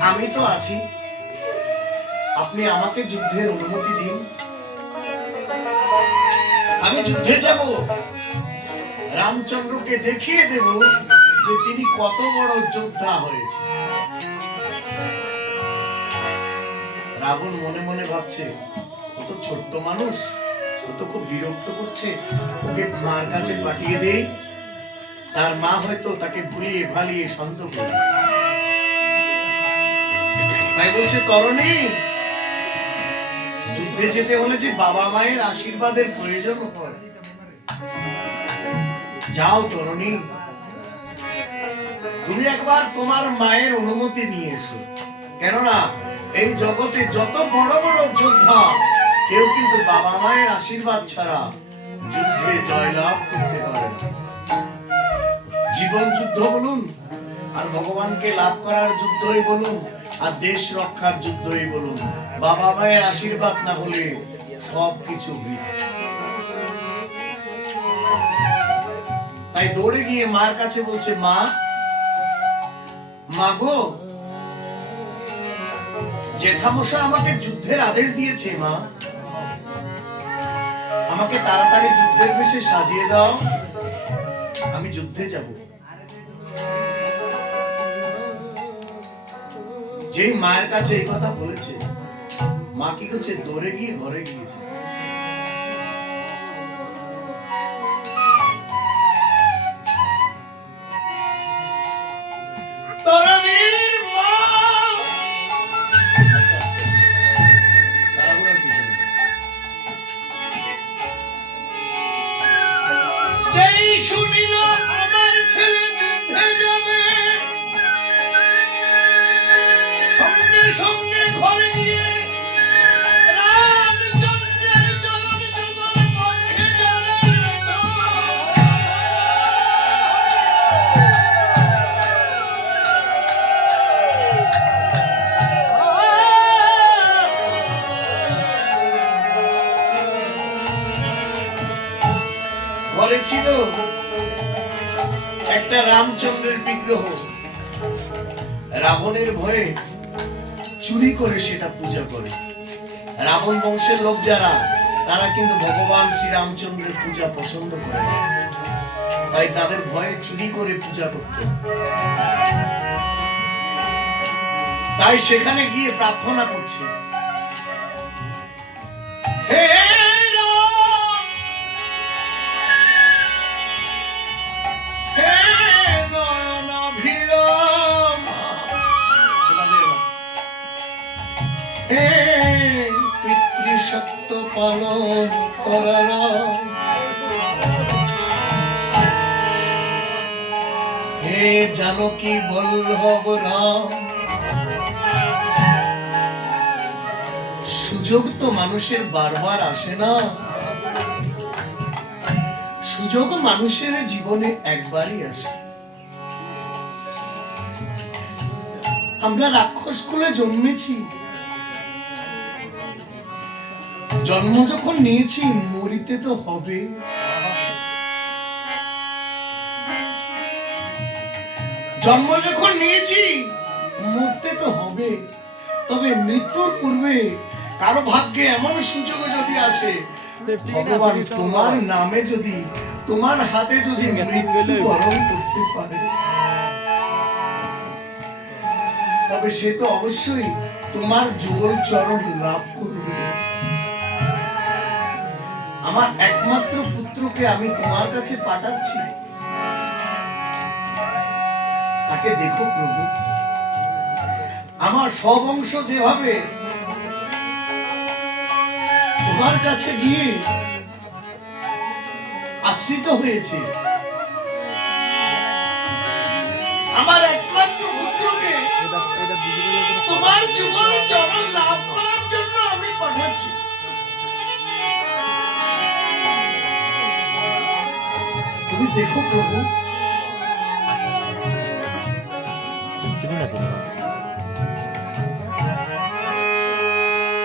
আমি তো আছি। আপনি আমাকে যুদ্ধের অনুমতি দিন। আমি যুদ্ধে যাব। রামচন্দ্রকে দেখিয়ে দেব যে তিনি কত বড় যোদ্ধা হয়েছে রাবণ মনে মনে ভাবছে, ও তো ছোট্ট মানুষ, ও তো খুব বিরক্ত করছে। ওকে মার কাছে পাঠিয়ে দেই। তার মা হয়তো তাকে ভুলিয়ে ভালিয়ে শান্ত করবে তাই বলছে তরণী যুদ্ধে যেতে হলে যে বাবা মায়ের আশীর্বাদের প্রয়োজন হয় যাও তরণী, তুমি একবার তোমার মায়ের অনুমতি নিয়ে এসো। কেননা, এই জগতে যত বড় বড় যোদ্ধা, কেউ কিন্তু বাবা মায়ের আশীর্বাদ ছাড়া যুদ্ধে জয়লাভ করতে পারে জীবন যুদ্ধ বলুন, আর ভগবানকে লাভ করার যুদ্ধই বলুন আর দেশ রক্ষার যুদ্ধই বলুন। বাবা মায়ের আশীর্বাদ না হলে সব কিছু তাই দৌড়ে গিয়ে মার কাছে বলছে, মা মা গো জেঠামশা আমাকে যুদ্ধের আদেশ দিয়েছে, মা। আমাকে তাড়াতাড়ি যুদ্ধের বেশে সাজিয়ে দাও। আমি যুদ্ধে যাব। যেই মায়ের কাছে এই কথা বলেছে মা কি করছে? দৌড়ে গিয়ে ঘরে গিয়েছে। চুরি করে সেটা পূজা করে। রাবণ বংশের লোক যারা, তারা কিন্তু ভগবান শ্রীরামচন্দ্রের পূজা পছন্দ করে। তাই তাদের ভয়ে চুরি করে পূজা করতে তাই সেখানে গিয়ে প্রার্থনা করছে। হে পিতৃসত্য পালন করার। হে জানকী বল্লভ রাম, সুযোগ তো মানুষের বারবার আসে না। সুযোগ মানুষের জীবনে একবারই আসে। আমরা রাক্ষস কুলে জন্মেছি। জন্ম যখন নিয়েছি মরিতে তো হবে। জন্ম যখন নিয়েছি মরতে তো হবে। তবে মৃত্যুর পূর্বে কারও ভাগ্যে এমন সুযোগ যদি আসে ভগবান তোমার নামে যদি তোমার হাতে যদি মৃত্যু বরণ করতে পারে। তবে সে তো অবশ্যই তোমার যুগল চরণ লাভ করবে। আমার একমাত্র পুত্রকে আমি তোমার কাছে পাঠাচ্ছি। তাকে দেখো প্রভু। আমার সব অংশ যেভাবে তোমার কাছে গিয়ে আশ্রিত হয়েছে, আমার একমাত্র পুত্রকে তোমার যুগল তুমি দেখো প্রভু।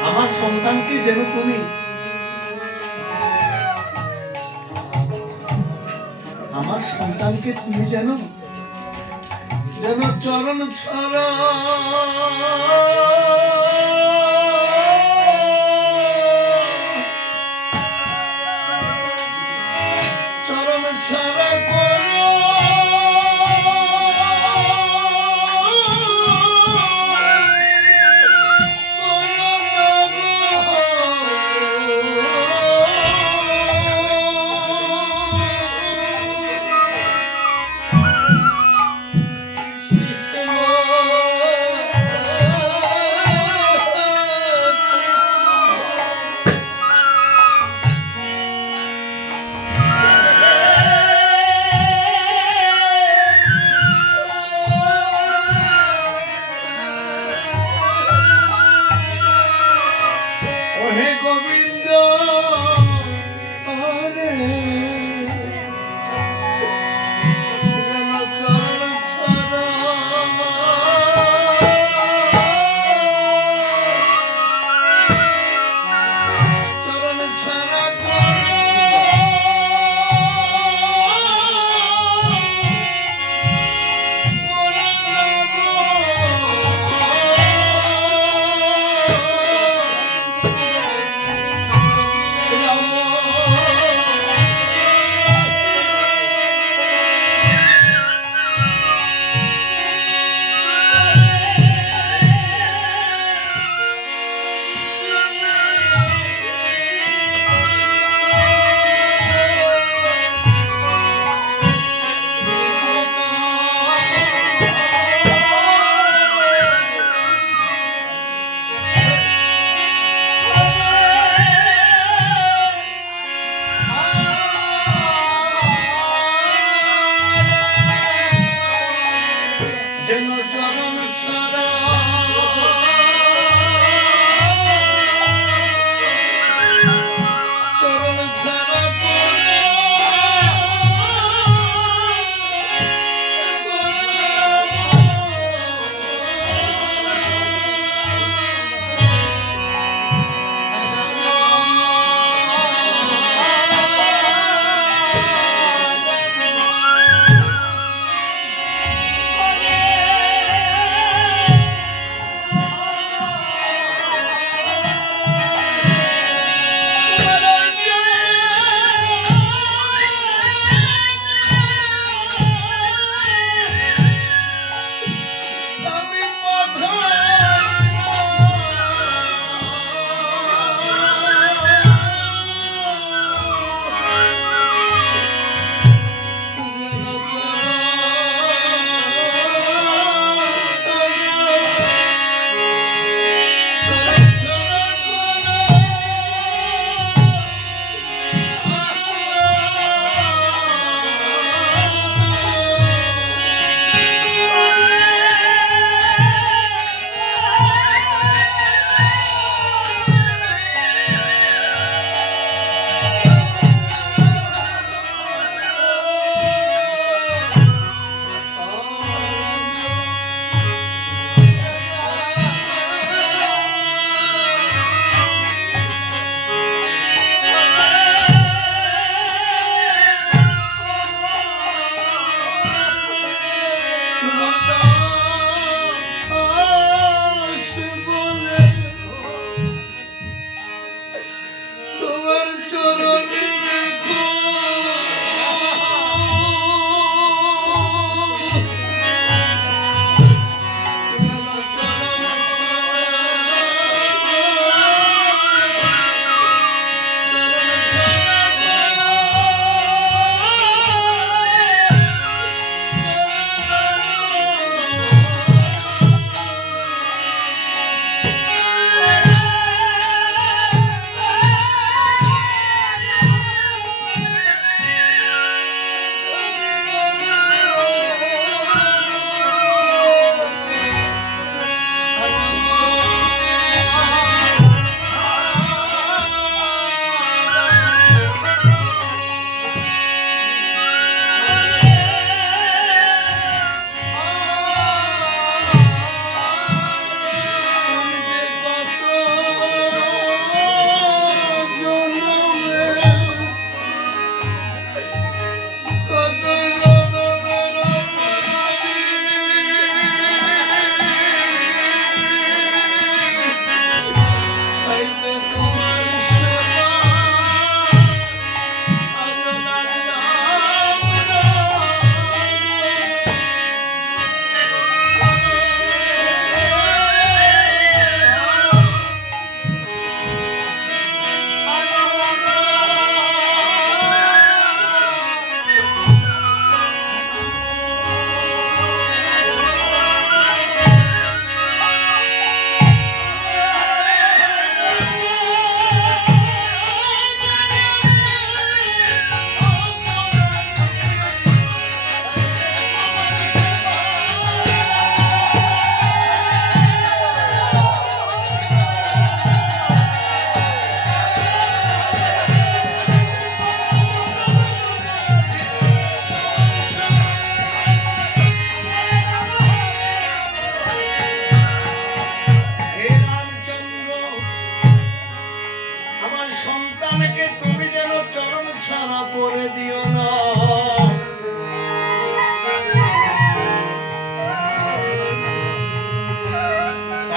আমার সন্তানকে যেন তুমি আমার সন্তানকে তুমি যেন যেন চরণ ছাড়া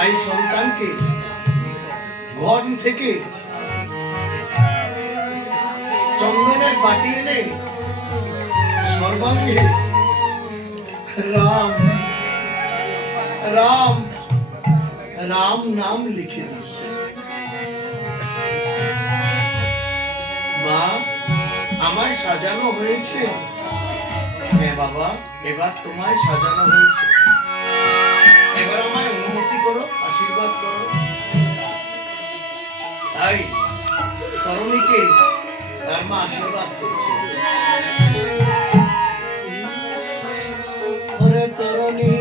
তাই সন্তানকে ঘর থেকে চন্দনের বাটি এনে সর্বাঙ্গে রাম রাম রাম নাম লিখে দিচ্ছে মা, আমায় সাজানো হয়েছে। হ্যাঁ বাবা, এবার তোমায় সাজানো হয়েছে। আশীর্বাদ করো। তাই তরণীকে তার মা আশীর্বাদ করছে। তরণী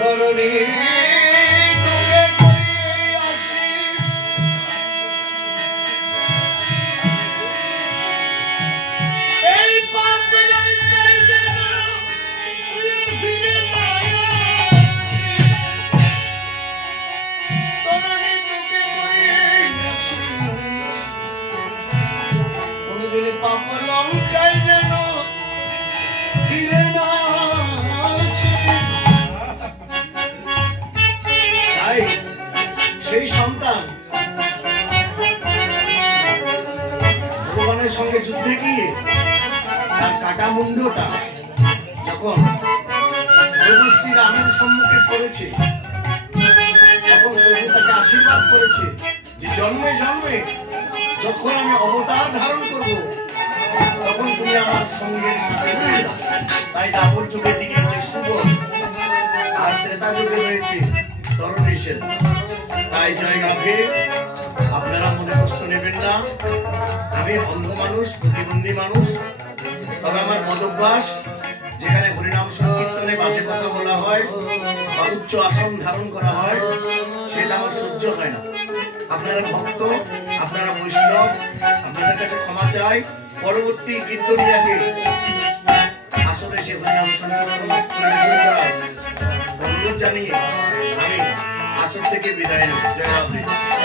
তরুণী। সেই সন্তান ভগবানের সঙ্গে যুদ্ধে গিয়ে তার কাটা মুন্ডটা যখন প্রভু শ্রী রামের সম্মুখে পড়েছে, তখন প্রভু তাকে আশীর্বাদ করেছে যে জন্মে জন্মে যখন আমি অবতার ধারণ করব তখন তুমি আমার সঙ্গে তাই দাপর যুগের দিকে হচ্ছে শুভ আর ত্রেতা যুগে রয়েছে তরুণ তাই জয় রাধে। আপনারা মনে কষ্ট নেবেন না। আমি অন্ধ মানুষ, প্রতিবন্ধী মানুষ। তবে আমার মদভ্যাস যেখানে হরিনাম সংকীর্তনে বাজে কথা বলা হয় বা উচ্চ আসন ধারণ করা হয়, সেটা আমার সহ্য হয় না। আপনারা ভক্ত, আপনারা বৈষ্ণব, আপনাদের কাছে ক্ষমা চাই। পরবর্তী কীর্তনিয়াকে আসলে সে হরিনাম সংকীর্তন করা, অনুরোধ জানিয়ে আমি আসর থেকে বিদায় নেব জয় রাধে